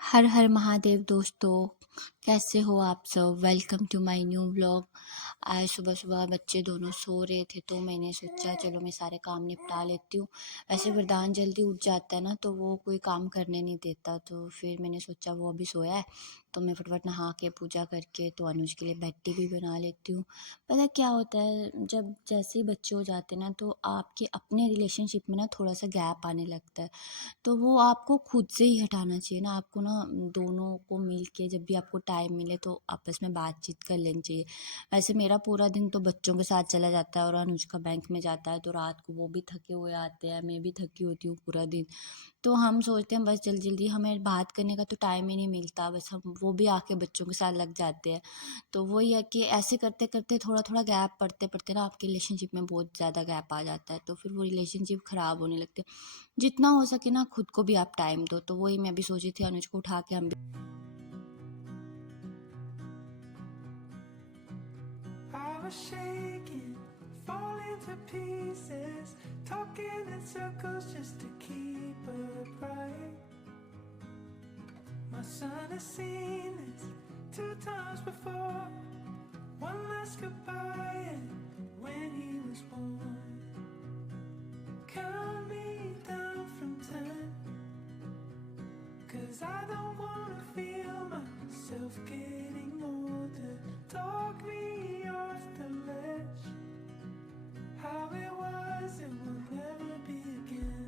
हर हर महादेव दोस्तों, कैसे हो आप सब। Welcome to my new vlog. आज सुबह सुबह बच्चे दोनों सो रहे थे तो मैंने सोचा चलो मैं सारे काम निपटा लेती हूँ। वैसे वरदान जल्दी उठ जाता है ना तो वो कोई काम करने नहीं देता, तो फिर मैंने सोचा वो अभी सोया है तो मैं फटाफट नहा के पूजा करके तो अनुज के लिए बेड टी भी बना लेती हूँ। पता है क्या होता है, जब जैसे ही बच्चे हो जाते हैं ना तो आपके अपने रिलेशनशिप में ना थोड़ा सा गैप आने लगता है। तो वो आपको खुद से ही हटाना चाहिए ना, आपको ना दोनों को मिल के जब भी आपको टाइम मिले तो आपस में बातचीत कर लेनी चाहिए। वैसे मेरा पूरा दिन तो बच्चों के साथ चला जाता है और अनुज का बैंक में जाता है, तो रात को वो भी थके हुए आते हैं, मैं भी थकी होती हूँ पूरा दिन। तो हम सोचते हैं बस जल्दी जल्दी, हमें बात करने का तो टाइम ही नहीं मिलता, बस हम वो भी आके बच्चों के साथ लग जाते हैं। तो वही है कि ऐसे करते करते थोड़ा थोड़ा गैप पड़ते पड़ते ना आपके रिलेशनशिप में बहुत ज़्यादा गैप आ जाता है, तो फिर वो रिलेशनशिप ख़राब होने लगते हैं। जितना हो सके ना खुद को भी आप टाइम दो, तो वही मैं भी सोची थी अनुज को उठा के हम भी I was shaking, falling to pieces, talking in circles just to keep upright. My son has seen this 2 times before. One last goodbye and when he was born. Count me down from 10, 'cause I don't wanna feel myself getting older. Talk me off the ledge. How it was, it will never be again.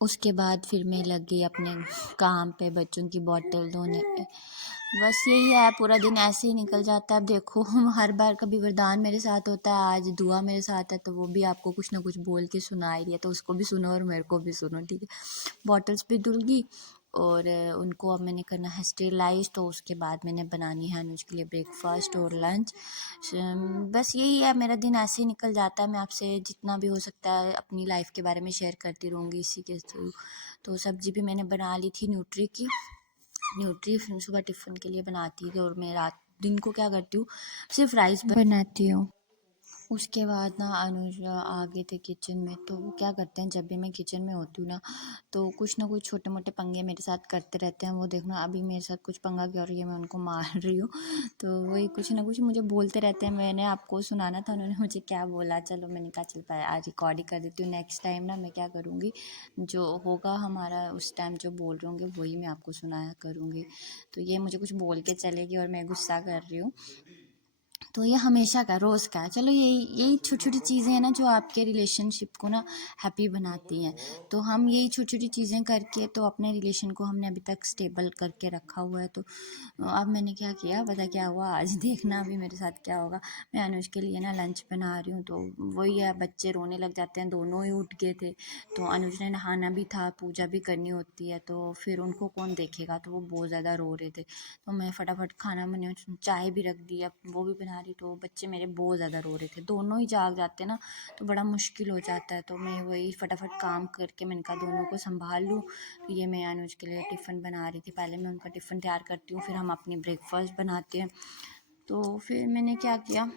उसके बाद फिर मैं लग गई अपने काम पे, बच्चों की बॉटल धोने पे। बस यही है, पूरा दिन ऐसे ही निकल जाता है। अब देखो हर बार कभी वरदान मेरे साथ होता है, आज दुआ मेरे साथ है, तो वो भी आपको कुछ ना कुछ बोल के सुना ही रही है, तो उसको भी सुनो और मेरे को भी सुनो, ठीक है। बॉटल्स भी धुल गई और उनको अब मैंने करना है स्टेरलाइज, तो उसके बाद मैंने बनानी है अनुज के लिए ब्रेकफास्ट और लंच। बस यही है, मेरा दिन ऐसे ही निकल जाता है। मैं आपसे जितना भी हो सकता है अपनी लाइफ के बारे में शेयर करती रहूँगी इसी के थ्रू। तो सब्ज़ी भी मैंने बना ली थी न्यूट्री की। न्यूट्री फिर सुबह टिफ़िन के लिए बनाती थी और मैं रात दिन को क्या करती हूँ, सिर्फ राइस बनाती हूँ। उसके बाद ना अनुज आ गए थे किचन में, तो वो क्या करते हैं जब भी मैं किचन में होती हूँ तो कुछ ना कुछ छोटे मोटे पंगे मेरे साथ करते रहते हैं। वो देखना अभी मेरे साथ कुछ पंगा किया और ये मैं उनको मार रही हूँ, तो वही कुछ ना कुछ मुझे बोलते रहते हैं। मैंने आपको सुनाना था उन्होंने मुझे क्या बोला, चलो मैंने कहा चल पाया आज रिकॉर्ड ही कर देती हूँ। नेक्स्ट टाइम ना मैं क्या करूँगी, जो होगा हमारा उस टाइम जो बोल रहे होंगे वही मैं आपको सुनाया करूँगी। तो ये मुझे कुछ बोल के चलेगी और मैं गुस्सा कर रही हूँ, तो ये हमेशा का रोज़ का है। चलो यही यही छोटी छोटी चीज़ें हैं ना जो आपके रिलेशनशिप को ना हैप्पी बनाती हैं। तो हम यही छोटी छोटी चीज़ें करके तो अपने रिलेशन को हमने अभी तक स्टेबल करके रखा हुआ है। तो अब मैंने क्या किया, पता क्या हुआ आज देखना अभी मेरे साथ क्या होगा। मैं अनुज के लिए ना लंच बना रही हूँ, तो वही है, बच्चे रोने लग जाते हैं, दोनों ही उठ गए थे। तो अनुज ने नहाना भी था, पूजा भी करनी होती है, तो फिर उनको कौन देखेगा, तो वो बहुत ज़्यादा रो रहे थे। तो मैं फटाफट खाना बने चाय भी रख दी, अब वो भी बना रही। तो बच्चे मेरे बहुत ज़्यादा रो रहे थे, दोनों ही जाग जाते ना तो बड़ा मुश्किल हो जाता है। तो मैं वही फटाफट काम करके मैंने कहा दोनों को संभाल लूँ। तो ये मैं अनुज के लिए टिफ़िन बना रही थी, पहले मैं उनका टिफ़िन तैयार करती हूँ फिर हम अपनी ब्रेकफास्ट बनाते हैं। तो फिर मैंने क्या किया,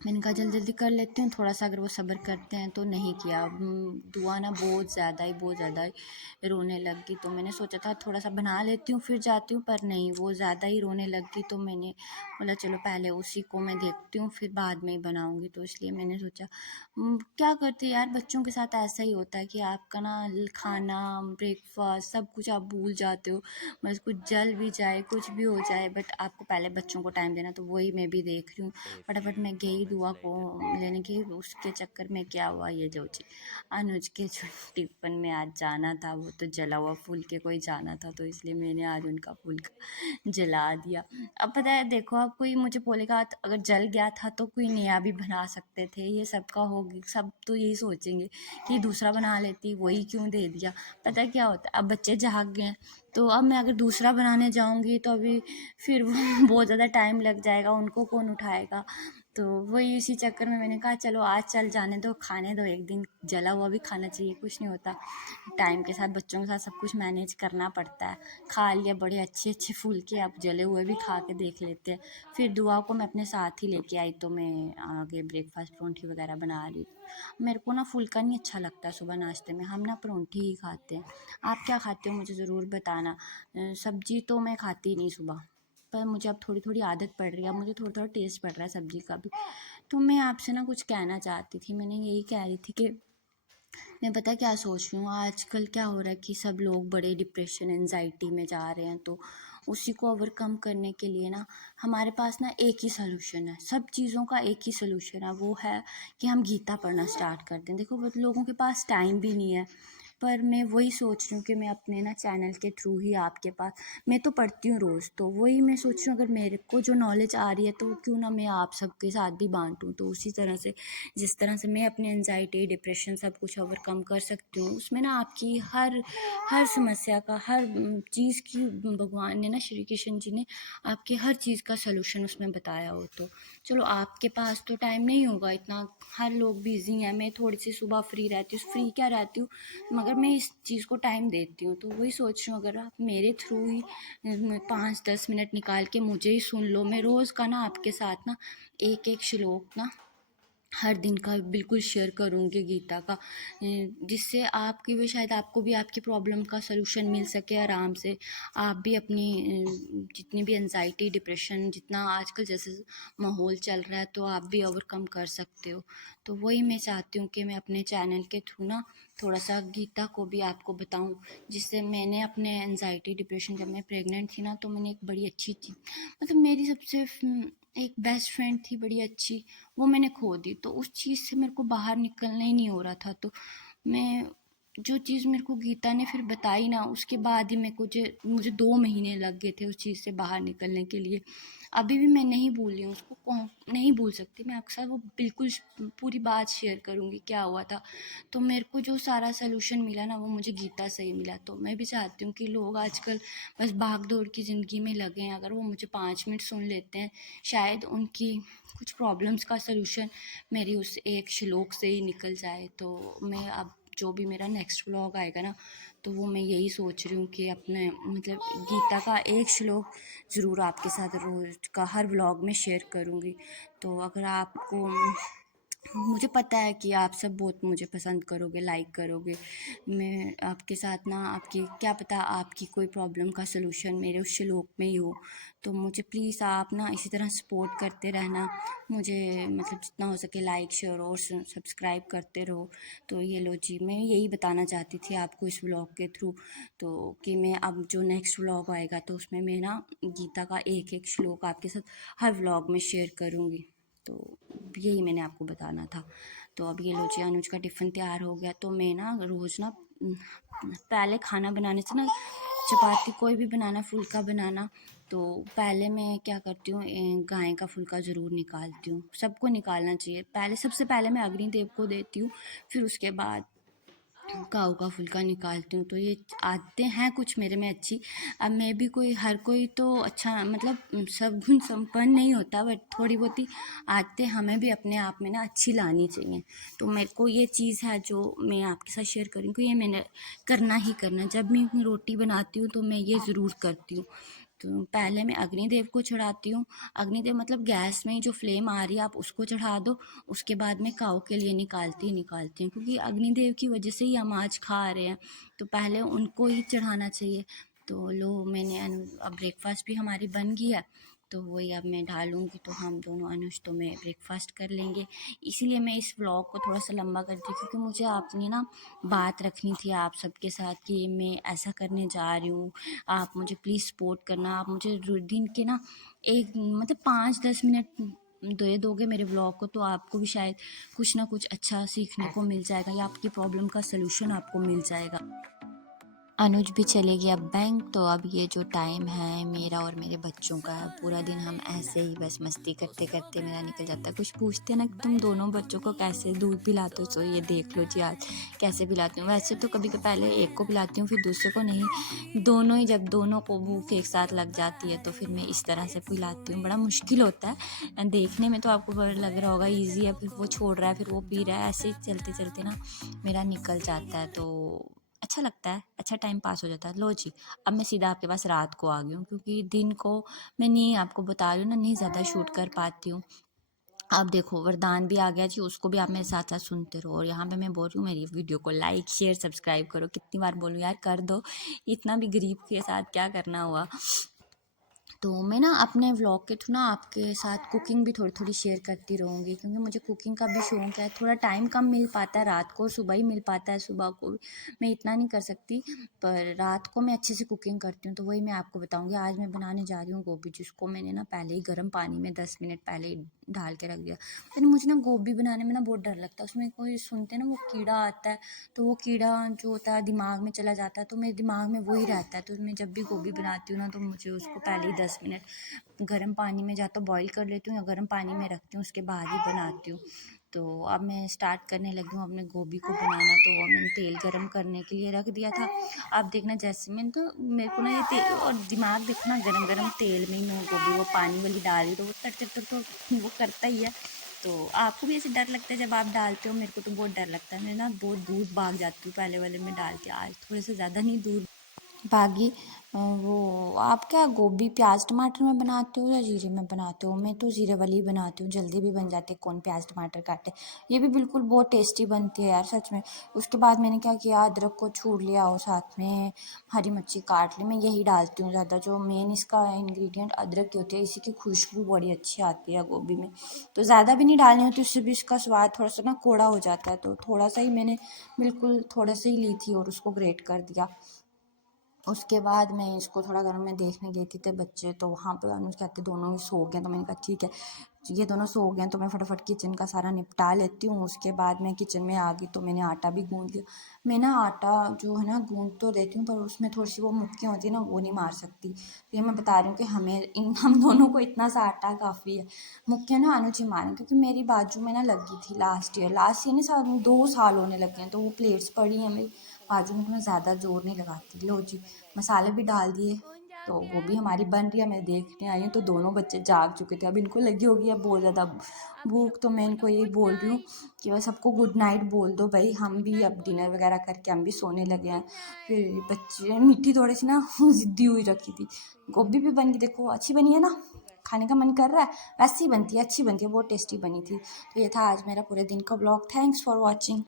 मैंने कहा जल्दी जल्दी कर लेती हूँ, थोड़ा सा अगर वो सब्र करते हैं, तो नहीं किया। दुआ ना बहुत ज़्यादा ही रोने लग गई, तो मैंने सोचा था थोड़ा सा बना लेती हूँ फिर जाती हूँ, पर नहीं वो ज़्यादा ही रोने लग गई। तो मैंने बोला चलो पहले उसी को मैं देखती हूँ फिर बाद में ही बनाऊँगी। तो इसलिए मैंने सोचा क्या करते यार, बच्चों के साथ ऐसा ही होता है कि आपका ना खाना ब्रेकफास्ट सब कुछ आप भूल जाते हो, बस कुछ जल भी जाए कुछ भी हो जाए, बट आपको पहले बच्चों को टाइम देना। तो वही मैं भी देख रही हूँ, फटाफट मैं गई दुआ को लेने की। उसके चक्कर में क्या हुआ, ये जो चीज़ अनुज के जो टिफ़िन में आज जाना था वो तो जला हुआ फूल के कोई जाना था, तो इसलिए मैंने आज उनका फूल का जला दिया। अब पता है देखो, अब कोई मुझे बोलेगा अगर जल गया था तो कोई नया भी बना सकते थे, ये सबका होगी, सब तो यही सोचेंगे कि दूसरा बना लेती, वही क्यों दे दिया। पता है क्या होता है, अब बच्चे जाग गए हैं, तो अब मैं अगर दूसरा बनाने जाऊंगी तो अभी फिर वो बहुत ज़्यादा टाइम लग जाएगा, उनको कौन उठाएगा। तो वही इसी चक्कर में मैंने कहा चलो आज चल जाने दो, खाने दो, एक दिन जला हुआ भी खाना चाहिए, कुछ नहीं होता। टाइम के साथ बच्चों के साथ सब कुछ मैनेज करना पड़ता है। खा लिया बड़े अच्छे अच्छे फुलके, अब जले हुए भी खा के देख लेते हैं। फिर दुआ को मैं अपने साथ ही लेके आई, तो मैं आगे ब्रेकफास्ट परोंठी वगैरह बना रही। मेरे को ना फुल्का नहीं अच्छा लगता सुबह नाश्ते में, हम ना परोंठी ही खाते हैं। आप क्या खाते हो मुझे ज़रूर बताना। सब्जी तो मैं खाती नहीं सुबह, पर मुझे अब थोड़ी थोड़ी आदत पड़ रही है, अब मुझे थोड़ा थोड़ा टेस्ट पड़ रहा है सब्जी का भी। तो मैं आपसे ना कुछ कहना चाहती थी, मैंने यही कह रही थी कि मैं पता क्या सोच रही हूँ, आजकल क्या हो रहा है कि सब लोग बड़े डिप्रेशन एनजाइटी में जा रहे हैं। तो उसी को ओवरकम करने के लिए ना हमारे पास ना एक ही सलूशन है, सब चीज़ों का एक ही सलूशन है, वो है कि हम गीता पढ़ना स्टार्ट कर दें। देखो वो लोगों के पास टाइम भी नहीं है, पर मैं वही सोच रही हूँ कि मैं अपने ना चैनल के थ्रू ही आपके पास, मैं तो पढ़ती हूँ रोज़, तो वही मैं सोच रही हूँ अगर मेरे को जो नॉलेज आ रही है तो क्यों ना मैं आप सबके साथ भी बांटूँ। तो उसी तरह से जिस तरह से मैं अपनी एनजाइटी डिप्रेशन सब कुछ ओवरकम कर सकती हूँ, उसमें ना आपकी हर हर समस्या का, हर चीज़ की भगवान ने ना, श्री कृष्ण जी ने आपके हर चीज़ का सलूशन उसमें बताया हो। तो चलो आपके पास तो टाइम नहीं होगा इतना, हर लोग बिजी हैं, मैं थोड़ी सी सुबह फ्री रहती हूँ, फ्री क्या रहती हूँ, मगर मैं इस चीज़ को टाइम देती हूँ। तो वही सोच रही हूँ अगर आप मेरे थ्रू ही 5-10 मिनट निकाल के मुझे ही सुन लो, मैं रोज़ का ना आपके साथ ना एक एक श्लोक ना हर दिन का बिल्कुल शेयर करूँगी गीता का, जिससे आपकी भी शायद आपको भी आपकी प्रॉब्लम का सलूशन मिल सके आराम से। आप भी अपनी जितनी भी एनजाइटी डिप्रेशन जितना आजकल जैसे माहौल चल रहा है, तो आप भी ओवरकम कर सकते हो। तो वही मैं चाहती हूँ कि मैं अपने चैनल के थ्रू ना थोड़ा सा गीता को भी आपको बताऊँ, जिससे मैंने अपने एनजाइटी डिप्रेशन, जब मैं प्रेग्नेंट थी ना, तो मैंने एक बड़ी अच्छी चीज़, मतलब मेरी सबसे एक बेस्ट फ्रेंड थी बड़ी अच्छी, वो मैंने खो दी। तो उस चीज़ से मेरे को बाहर निकलना ही नहीं हो रहा था। तो मैं जो चीज़ मेरे को गीता ने फिर बताई ना, उसके बाद ही मेरे को मुझे 2 महीने लग गए थे उस चीज़ से बाहर निकलने के लिए। अभी भी मैं नहीं भूली हूँ उसको, नहीं भूल सकती मैं। अक्सर वो बिल्कुल पूरी बात शेयर करूँगी क्या हुआ था। तो मेरे को जो सारा सलूशन मिला ना, वो मुझे गीता से ही मिला। तो मैं भी चाहती हूँ कि लोग आजकल बस भाग दौड़ की ज़िंदगी में लगे हैं, अगर वो मुझे 5 मिनट सुन लेते हैं, शायद उनकी कुछ प्रॉब्लम्स का सलूशन मेरी उस एक श्लोक से ही निकल जाए। तो मैं अब जो भी मेरा नेक्स्ट व्लॉग आएगा ना, तो वो मैं यही सोच रही हूँ कि अपने मतलब गीता का एक श्लोक ज़रूर आपके साथ रोज़ का हर व्लॉग में शेयर करूँगी। तो अगर आपको, मुझे पता है कि आप सब बहुत मुझे पसंद करोगे, लाइक करोगे। मैं आपके साथ ना, आपकी क्या पता आपकी कोई प्रॉब्लम का सलूशन मेरे उस श्लोक में ही हो। तो मुझे प्लीज़ आप ना इसी तरह सपोर्ट करते रहना मुझे, मतलब जितना हो सके लाइक शेयर और सब्सक्राइब करते रहो। तो ये लो जी, मैं यही बताना चाहती थी आपको इस व्लॉग के थ्रू। तो कि मैं अब जो नेक्स्ट व्लॉग आएगा, तो उसमें मैं ना गीता का एक एक श्लोक आपके साथ हर व्लॉग में शेयर करूँगी। तो यही मैंने आपको बताना था। तो अब ये लो जी, अनुज का टिफ़िन तैयार हो गया। तो मैं ना रोज़ ना पहले खाना बनाने से ना, चपाती कोई भी बनाना, फुल्का बनाना, तो पहले मैं क्या करती हूँ, गाय का फुल्का ज़रूर निकालती हूँ। सबको निकालना चाहिए पहले, सबसे पहले मैं अग्निदेव को देती हूँ, फिर उसके बाद काऊ का फुल्का निकालती हूँ। तो ये आदतें हैं कुछ मेरे में अच्छी। अब मैं भी कोई, हर कोई तो अच्छा, मतलब सब गुण संपन्न नहीं होता, बट थोड़ी बहुत ही आदतें हमें भी अपने आप में ना अच्छी लानी चाहिए। तो मेरे को ये चीज़ है जो मैं आपके साथ शेयर करूँगी, ये मैंने करना ही करना। जब मैं रोटी बनाती हूँ तो मैं ये ज़रूर करती हूँ। तो पहले मैं अग्निदेव को चढ़ाती हूँ, अग्निदेव मतलब गैस में जो फ्लेम आ रही है आप उसको चढ़ा दो। उसके बाद मैं काऊ के लिए निकालती हूँ, क्योंकि अग्निदेव की वजह से ही हम आज खा रहे हैं, तो पहले उनको ही चढ़ाना चाहिए। तो लो मैंने अब ब्रेकफास्ट भी हमारी बन गई है, तो वही अब मैं ढालूँगी, तो हम दोनों अनुज तो मैं ब्रेकफास्ट कर लेंगे। इसीलिए मैं इस व्लॉग को थोड़ा सा लंबा कर दी, क्योंकि मुझे अपनी ना बात रखनी थी आप सबके साथ कि मैं ऐसा करने जा रही हूँ। आप मुझे प्लीज़ सपोर्ट करना, आप मुझे दिन के ना एक मतलब 5-10 मिनट दे दोगे मेरे व्लॉग को, तो आपको भी शायद कुछ ना कुछ अच्छा सीखने को मिल जाएगा, या आपकी प्रॉब्लम का सलूशन आपको मिल जाएगा। अनुज भी चले गया बैंक, तो अब ये जो टाइम है मेरा और मेरे बच्चों का, पूरा दिन हम ऐसे ही बस मस्ती करते करते मेरा निकल जाता है। कुछ पूछते ना कि तुम दोनों बच्चों को कैसे दूध पिलाते हो, तो ये देख लो जी आज कैसे पिलाती हूँ। वैसे तो कभी पहले एक को पिलाती हूँ फिर दूसरे को नहीं, दोनों ही, जब दोनों को भूख एक साथ लग जाती है तो फिर मैं इस तरह से पिलाती हूँ। बड़ा मुश्किल होता है, देखने में तो आपको बड़ा लग रहा होगा ईजी है, फिर वो छोड़ रहा है फिर वो पी रहा है, ऐसे चलते चलते ना मेरा निकल जाता है। तो अच्छा लगता है, अच्छा टाइम पास हो जाता है। लो जी, अब मैं सीधा आपके पास रात को आ गई हूँ, क्योंकि दिन को मैं नहीं, आपको बता रही हूँ ना, नहीं ज़्यादा शूट कर पाती हूँ। आप देखो वरदान भी आ गया जी, उसको भी आप मेरे साथ साथ सुनते रहो। और यहाँ पे मैं बोल रही हूँ मेरी वीडियो को लाइक शेयर सब्सक्राइब करो, कितनी बार बोलूँ यार, कर दो, इतना भी गरीब के साथ क्या करना हुआ। तो मैं ना अपने व्लॉग के थ्रू ना आपके साथ कुकिंग भी थोड़ी थोड़ी शेयर करती रहूँगी, क्योंकि मुझे कुकिंग का भी शौक है। थोड़ा टाइम कम मिल पाता है रात को, और सुबह ही मिल पाता है, सुबह को मैं इतना नहीं कर सकती, पर रात को मैं अच्छे से कुकिंग करती हूँ। तो वही मैं आपको बताऊँगी। आज मैं बनाने जा रही हूँ गोभी, जिसको मैंने ना पहले ही गर्म पानी में 10 मिनट पहले ही डाल के रख दिया। लेकिन मुझे ना गोभी बनाने में ना बहुत डर लगता है, उसमें कोई सुनते हैं ना वो कीड़ा आता है, तो वो कीड़ा जो होता है दिमाग में चला जाता है, तो मेरे दिमाग में वही रहता है। तो मैं जब भी गोभी बनाती हूँ ना, तो मुझे उसको पहले ही 10 मिनट गर्म पानी में या तो बॉईल कर लेती हूँ या गर्म पानी में रखती हूँ, उसके बाद ही बनाती हूँ। तो अब मैं स्टार्ट करने लगी हूँ अपने गोभी को बनाना। तो वो मैंने तेल गरम करने के लिए रख दिया था। आप देखना जैसे मैंने, तो मेरे को ना ये तेल और दिमाग देखना, गरम गरम तेल में ही मैं गोभी वो पानी वाली डाल रही, तो वो तड़ तड़ तो वो करता ही है। तो आपको भी ऐसे डर लगता है जब आप डालते हो? मेरे को तो बहुत डर लगता है, मैं ना बहुत दूर भाग जाती हूँ पहले वाले में डाल के, आज थोड़े से ज़्यादा नहीं दूर भागी। वो आप क्या गोभी प्याज टमाटर में बनाते हो या जीरे में बनाते हो? मैं तो जीरे वाली ही बनाती हूँ, जल्दी भी बन जाती है, कौन प्याज टमाटर काटे। ये भी बिल्कुल बहुत टेस्टी बनती है यार, सच में। उसके बाद मैंने क्या किया, अदरक को छूर लिया और साथ में हरी मिर्ची काट ली। मैं यही डालती हूँ ज़्यादा, जो मेन इसका इंग्रेडिएंट अदरक की होती है, इसी की खुशबू बड़ी अच्छी आती है गोभी में। तो ज़्यादा भी नहीं डालनी होती, उससे भी इसका स्वाद थोड़ा सा ना कौड़ा हो जाता है। तो थोड़ा सा ही मैंने, बिल्कुल थोड़ा सा ही ली थी और उसको ग्रेट कर दिया। उसके बाद मैं इसको थोड़ा घर में देखने गई थी, थे बच्चे, तो वहाँ पे अनुज कहते दोनों ही सो गए। तो मैंने कहा ठीक है, ये दोनों सो गए तो मैं फटाफट किचन का सारा निपटा लेती हूँ। उसके बाद मैं किचन में आ गई, तो मैंने आटा भी गूँध लिया। मैं ना आटा जो है ना गूँध तो देती हूँ, पर उसमें थोड़ी सी वो मुक्कियाँ होती है ना, वो नहीं मार सकती। तो ये मैं बता रही हूँ कि हम दोनों को इतना सा आटा काफ़ी है। मुक्कियाँ ना अनुज ही मारें, क्योंकि मेरी बाजू में ना लगी थी लास्ट ईयर नहीं, 2 साल होने लगे हैं, तो वो प्लेट्स पड़ी हैं मेरी बाजू में, तो मैं ज़्यादा जोर नहीं लगाती। लो जी, मसाले भी डाल दिए, तो गोभी हमारी बन रही है। मैं देखने आई हूँ तो दोनों बच्चे जाग चुके थे, अब इनको लगी होगी अब बहुत ज़्यादा भूख। तो मैं इनको यही बोल रही हूँ कि बस सबको गुड नाइट बोल दो भाई, हम भी अब डिनर वगैरह करके हम भी सोने लगे हैं। फिर बच्चे, मिट्टी थोड़ी सी ना ज़िद्दी हुई रखी थी। गोभी भी बन गई, देखो अच्छी बनी है ना, खाने का मन कर रहा है। वैसी ही बनती है, अच्छी बनती है, बहुत टेस्टी बनी थी। तो ये था आज मेरा पूरे दिन का ब्लॉग। Thanks for watching.